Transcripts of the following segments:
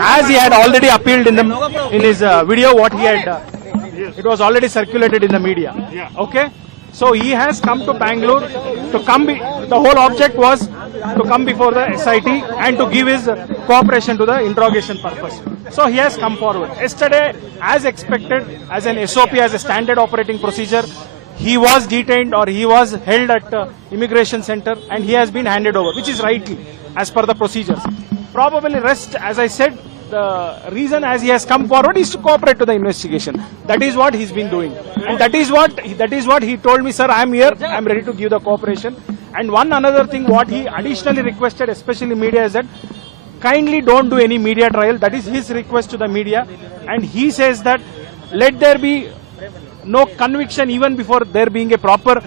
as he had already appealed in his video, what he had, it was already circulated in the media. Okay, so he has come to Bangalore to come. The whole object was to come before the SIT and to give his cooperation to the interrogation purpose. So he has come forward. Yesterday, as expected, as an SOP, as a standard operating procedure, he was detained or he was held at immigration center and he has been handed over, which is rightly as per the procedures. Probably rest, as I said, the reason as he has come forward is to cooperate to the investigation. That is what he's been doing. And that is what he told me, sir, I am here, I am ready to give the cooperation. And one another thing, what he additionally requested, especially media, is that kindly don't do any media trial. That is his request to the media. And he says that let there be no conviction even before there being a proper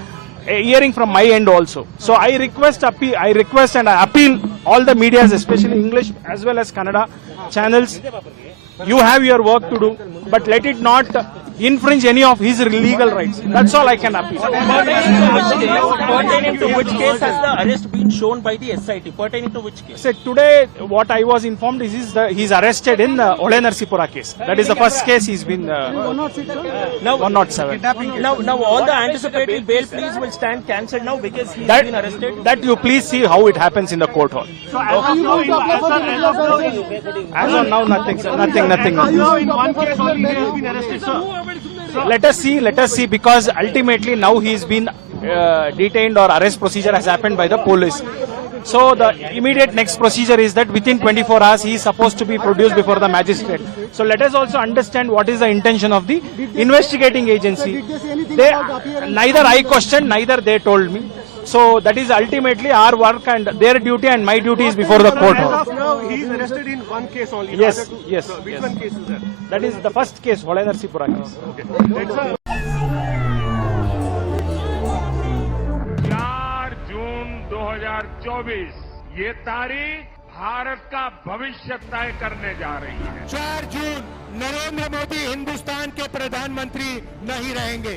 hearing from my end also. So I request and I appeal all the medias, especially English as well as Kannada channels. You have your work to do, but let it not infringe any of his legal rights. That's all I can appeal. Pertaining to which case has the arrest been shown by the SIT? Pertaining to which case? So today, what I was informed is he's arrested in Ole Narsipura case. That is the first case he's been 107. Now all the anticipatory bail pleas will stand cancelled now because he's been arrested. That you please see how it happens in the court hall. So are you going to apply for the regular bail? As of now, nothing, sir. Nothing. Are you in one case only he has been arrested, sir? Let us see, because ultimately now he's been detained or arrest procedure has happened by the police. So the immediate next procedure is that within 24 hours he is supposed to be produced before the magistrate. So let us also understand what is the intention of the investigating agency. Neither I questioned, neither they told me. So that is ultimately our work and their duty, and my duty is before the court. As of now, he is arrested in one case only. Yes. Which one case is that? That is the first case, Ole Narsipura case. 4 जून 2024 ये तारीख भारत का भविष्य तय करने जा रही है। 4 जून नरेंद्र मोदी हिंदुस्तान के प्रधानमंत्री नहीं रहेंगे।